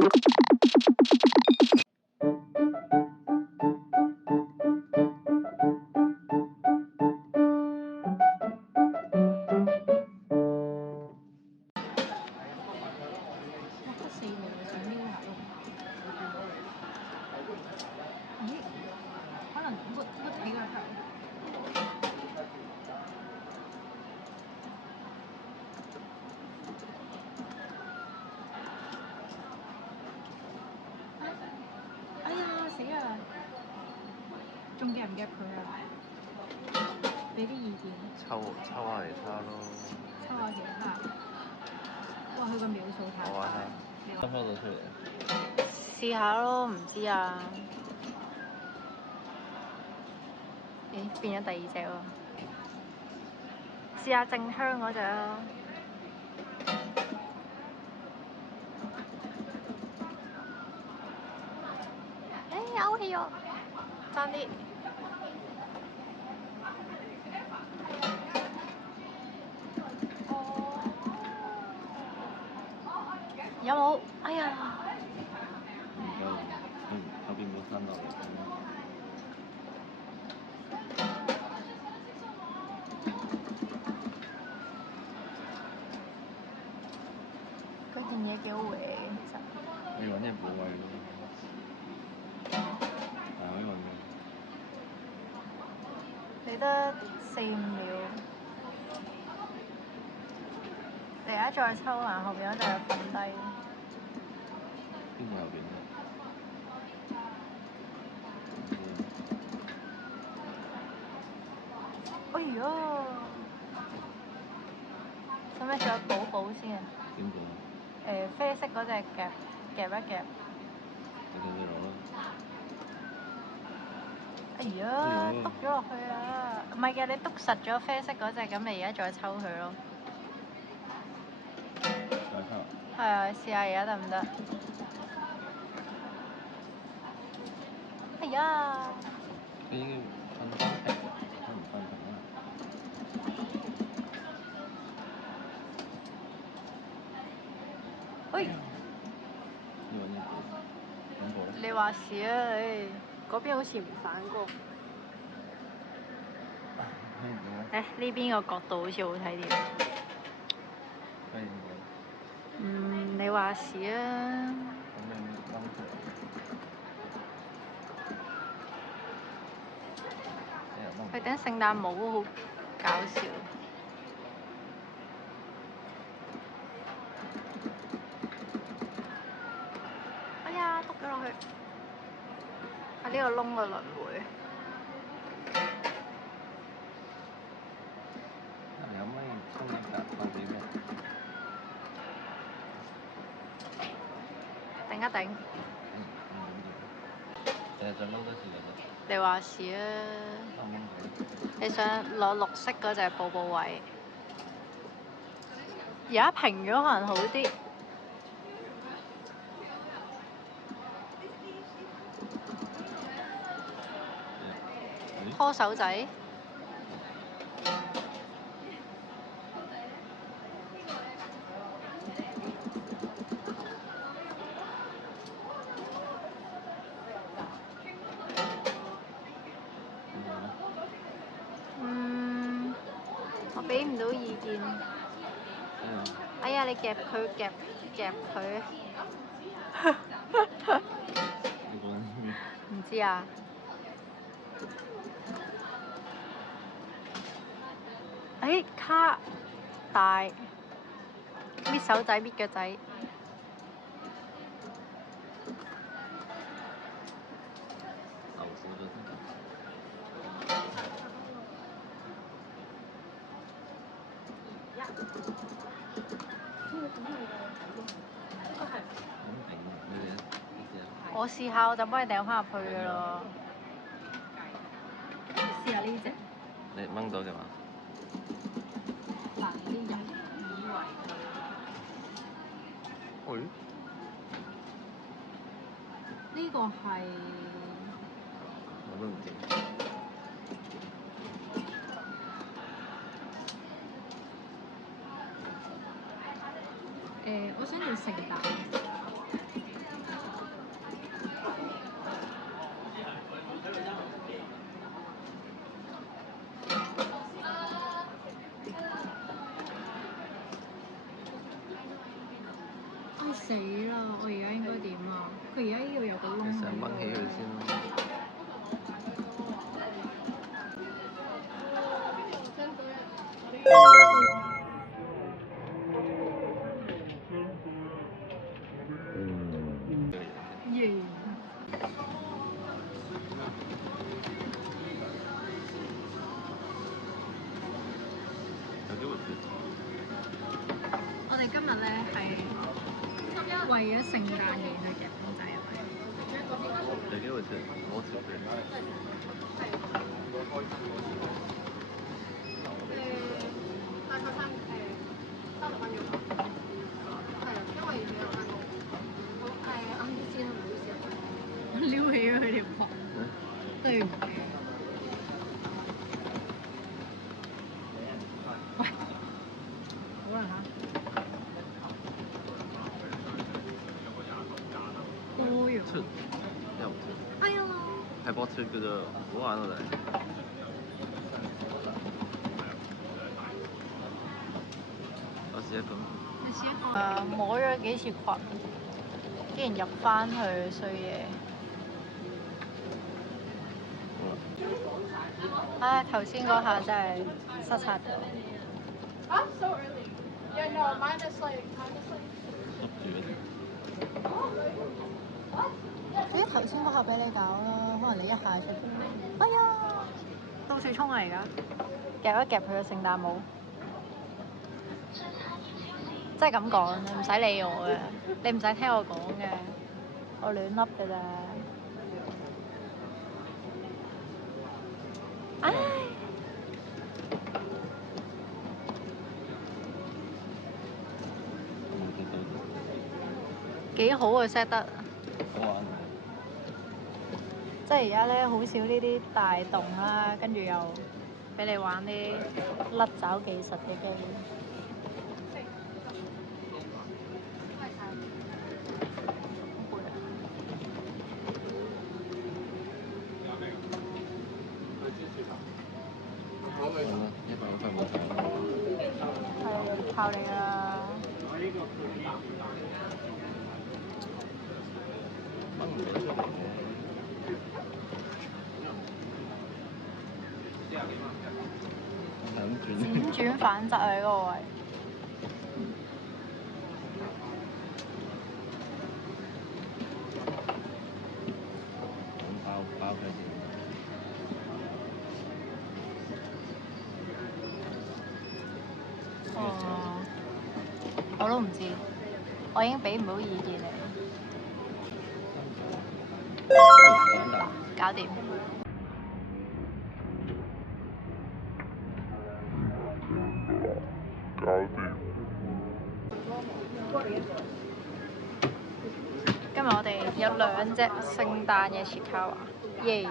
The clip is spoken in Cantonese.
得4秒，想瞄下咯。咦？可能屈起個頭。哎呀死啊！仲夾唔夾佢啊？俾啲意見。抽下嚟睇下咯。抽下其他。哇！佢個秒數太快。抽到出嚟。試下咯，唔知啊。咦？變咗第二隻喎。試下正香嗰隻啊！勾起我，爭啲。有冇？哎呀！後邊冇伸落嚟。佢件嘢幾好嘅，其實。你揾隻部位咯。係可以揾嘅。你得4、5秒。你而家再抽埋後邊嗰隻瞓低。邊個後邊咧？哎呀！使唔使再補先啊？點補？啡色嗰隻夾一夾。你睇攞啦。哎呀！篤咗落去啊！唔係嘅，你篤實咗啡色嗰隻，咁你而家再抽佢咯。再抽。係啊，試下而家得唔得？哎呀！佢應該瞓翻平，佢唔瞓平啊。喂！要揾隻補，揾補。你話事啊！唉，嗰邊好似唔反光。呢邊個角度好似好睇啲。你話事啊！咁你掹出嚟。佢頂聖誕帽好搞笑。哎呀，篤咗落去。喺呢個窿嘅輪迴。有咩衝擊㗎？後邊嘅。頂一頂。再掹多次就得。你話事啊！你想攞綠色嗰隻補位？而家平咗可能好啲。拖手仔。我俾唔到意見。哎呀！你夾佢。唔知啊。卡大，搣手仔搣腳仔。我試下，我就幫你掟翻入去㗎咯。試下呢隻。你掹到嘅話。嗱，啲人以為佢。呢個係。我都唔知。我想要聖誕。死啦！我而家應該點啊？佢而家呢度有個窿你喺成日掹起佢度。先咯。耶！有機會脫。我哋今日咧係為咗聖誕而去夾公仔係咪？有機會脫，攞條佢。大概30蚊嘅。係啊，因為你有翻工。好啱啲先啦，唔好意思。我撩起咗佢條裙，對唔住。喂，好啦嚇。多咗。脫，又脫。哎呀！係搏脫嘅啫，唔好玩我哋。我試一個。你試一個。摸咗幾次裙，竟然入翻去衰嘢。唉，頭先嗰下真係失策咗。啊，so early. Yeah, no, mine is like. 咦，頭先嗰下俾你搞啦，可能你一下出咗。哎呀，到處衝啊！而家夾一夾佢個聖誕帽，即係咁講，你唔使理我嘅，你唔使聽我講嘅，我亂笠嘅咋。唉，幾好啊 set 得。好玩。即係而家咧，好少呢啲大洞啦，跟住又俾你玩啲甩爪技術嘅機。好啦，100塊冇睇。係靠你啦！掹唔到出嚟嘅。係咁轉。輾轉反側啊！呢個位。咁爆佢先。哦，我都唔知，我已經俾唔到意見你。搞掂。今日我哋有2隻聖誕嘅切卡華，耶！